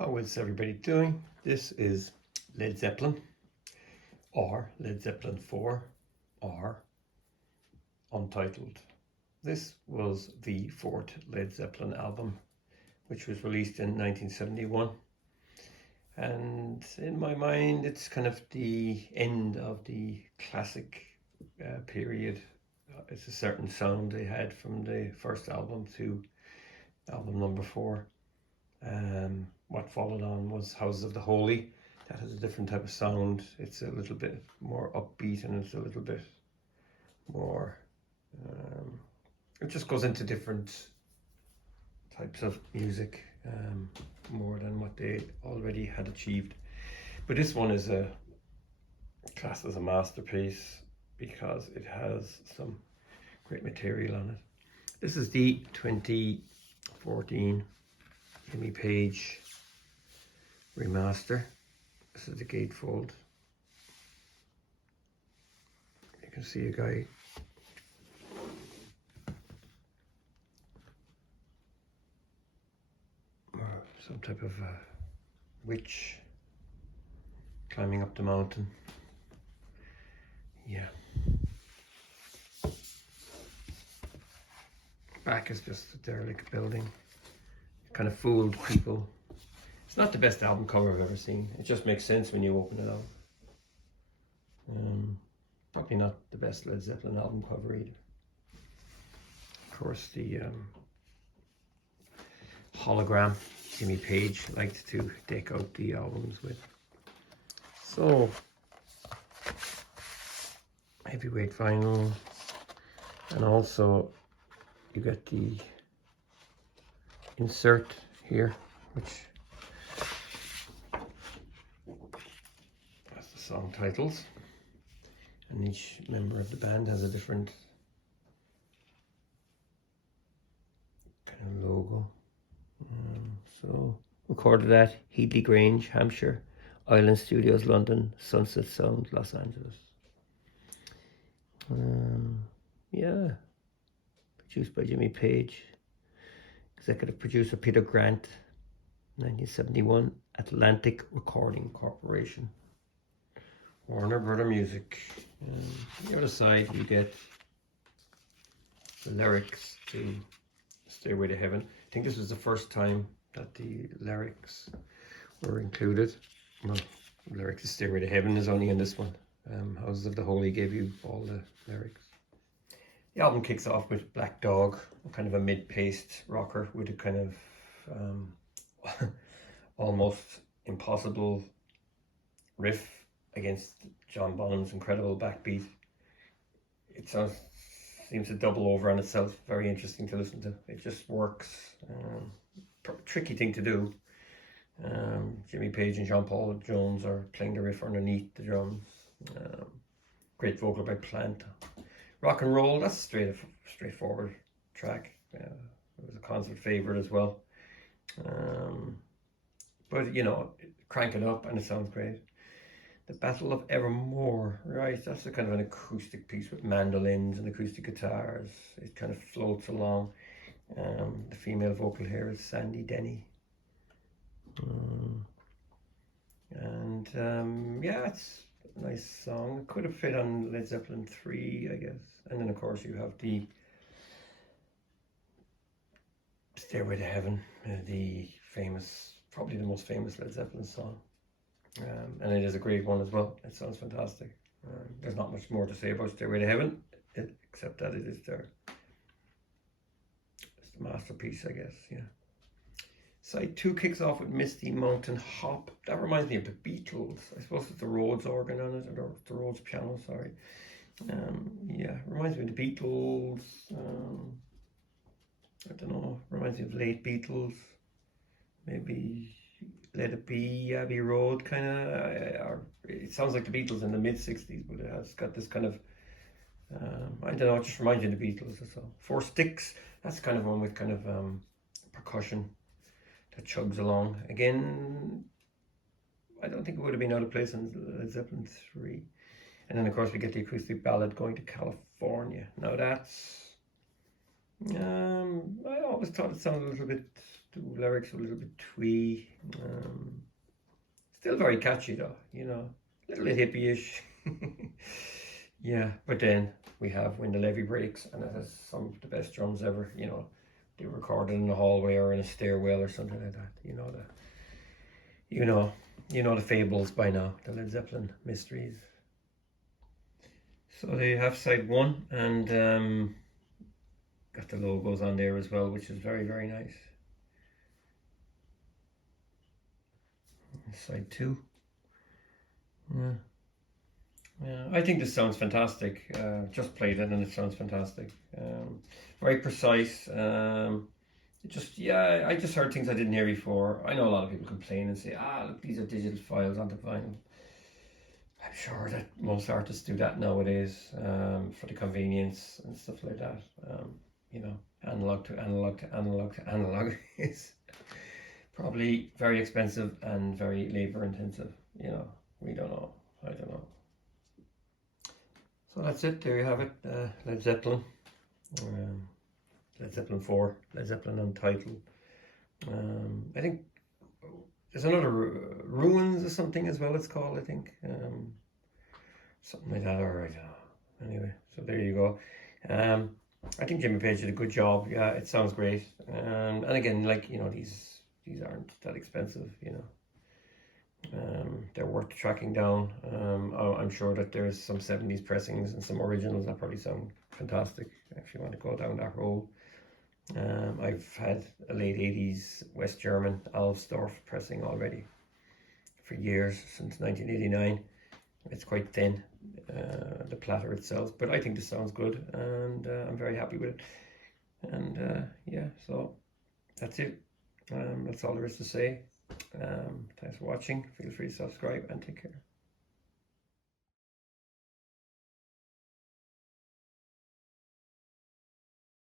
How is everybody doing? This is Led Zeppelin, or Led Zeppelin 4, or Untitled. This was the fourth Led Zeppelin album, which was released in 1971. And in my mind, it's kind of the end of the classic period. It's a certain sound they had from the first album to album number 4. What followed on was Houses of the Holy. That has a different type of sound. It's a little bit more upbeat and it's a little bit more, it just goes into different types of music, more than what they already had achieved. But this one is classed as a masterpiece because it has some great material on it. This is the 2014 Jimmy Page Remaster. This is the gatefold. You can see a guy or some type of witch climbing up the mountain. Yeah. Back is just a derelict building. It kind of fooled people. It's not the best album cover I've ever seen. It just makes sense when you open it up. Probably not the best Led Zeppelin album cover either. Of course, the hologram Jimmy Page liked to deck out the albums with. So, heavyweight vinyl, and also you get the insert here, which has the song titles, and each member of the band has a different kind of logo. So recorded at Headley Grange, Hampshire, Island Studios, London, Sunset Sound, Los Angeles. Yeah, produced by Jimmy Page, executive producer Peter Grant, 1971, Atlantic Recording Corporation, Warner Brother Music. On the other side you get the lyrics to Stairway to Heaven. I think this was the first time that the lyrics were included. Well, the lyrics to Stairway to Heaven is only in this one. Houses of the Holy gave you all the lyrics. The album kicks off with Black Dog, kind of a mid-paced rocker with a kind of almost impossible riff against John Bonham's incredible backbeat. It seems to double over on itself. Very interesting to listen to. It just works. Tricky thing to do. Jimmy Page and John Paul Jones are playing the riff underneath the drums. Great vocal by Plant. Rock and Roll, that's a straightforward track. It was a concert favorite as well. But you know, crank it up and it sounds great. The Battle of Evermore, right? That's a kind of an acoustic piece with mandolins and acoustic guitars. It kind of floats along. The female vocal here is Sandy Denny. Yeah, it's a nice song. It could have fit on Led Zeppelin 3, I guess. And then of course you have the Stairway to Heaven, the famous, probably the most famous Led Zeppelin song. And it is a great one as well. It sounds fantastic. There's not much more to say about Stairway to Heaven, except that it is there. It's the masterpiece, I guess, yeah. Side 2 kicks off with Misty Mountain Hop. That reminds me of the Beatles. I suppose it's the Rhodes organ on it, or the Rhodes piano, sorry. Yeah, reminds me of the Beatles. I don't know, reminds me of late Beatles. Maybe Let It Be, Abbey Road, kind of. Or it sounds like the Beatles in the mid-60s, but it has got this kind of, I don't know, it just reminds you of the Beatles. That's all. 4 Sticks, that's kind of one with kind of percussion that chugs along. Again, I don't think it would have been out of place in Led Zeppelin 3. And then of course we get the acoustic ballad Going to California. Now that's, I always thought it sounded a little bit The lyrics are a little bit twee. Still very catchy though, you know, a little bit hippie-ish. Yeah, but then we have When the Levee Breaks, and it has some of the best drums ever, you know. They recorded in the hallway or in a stairwell or something like that. You know the fables by now, the Led Zeppelin mysteries. So they have side one, and got the logos on there as well, which is very, very nice. Side two. Yeah. Yeah, I think this sounds fantastic. Just played it and it sounds fantastic. Very precise. I just heard things I didn't hear before. I know a lot of people complain and say, look, these are digital files onto vinyl. I'm sure that most artists do that nowadays for the convenience and stuff like that. You know, analog to analog to analog to analog is probably very expensive and very labor intensive. You know, we don't know. I don't know. So that's it. There you have it. Led Zeppelin. Led Zeppelin 4. Led Zeppelin Untitled. I think there's another Ruins or something as well, it's called, I think. Something like that, or I don't know. Anyway, so there you go. I think Jimmy Page did a good job. Yeah, it sounds great. And again, like, you know, these aren't that expensive, you know. They're worth tracking down. I'm sure that there's some 70s pressings and some originals that probably sound fantastic if you want to go down that road. I've had a late 80s West German Alvstorf pressing already for years, since 1989. It's quite thin, the platter itself, but I think this sounds good, and I'm very happy with it. And yeah, so that's it. That's all there is to say. Thanks for watching. Feel free to subscribe and take care.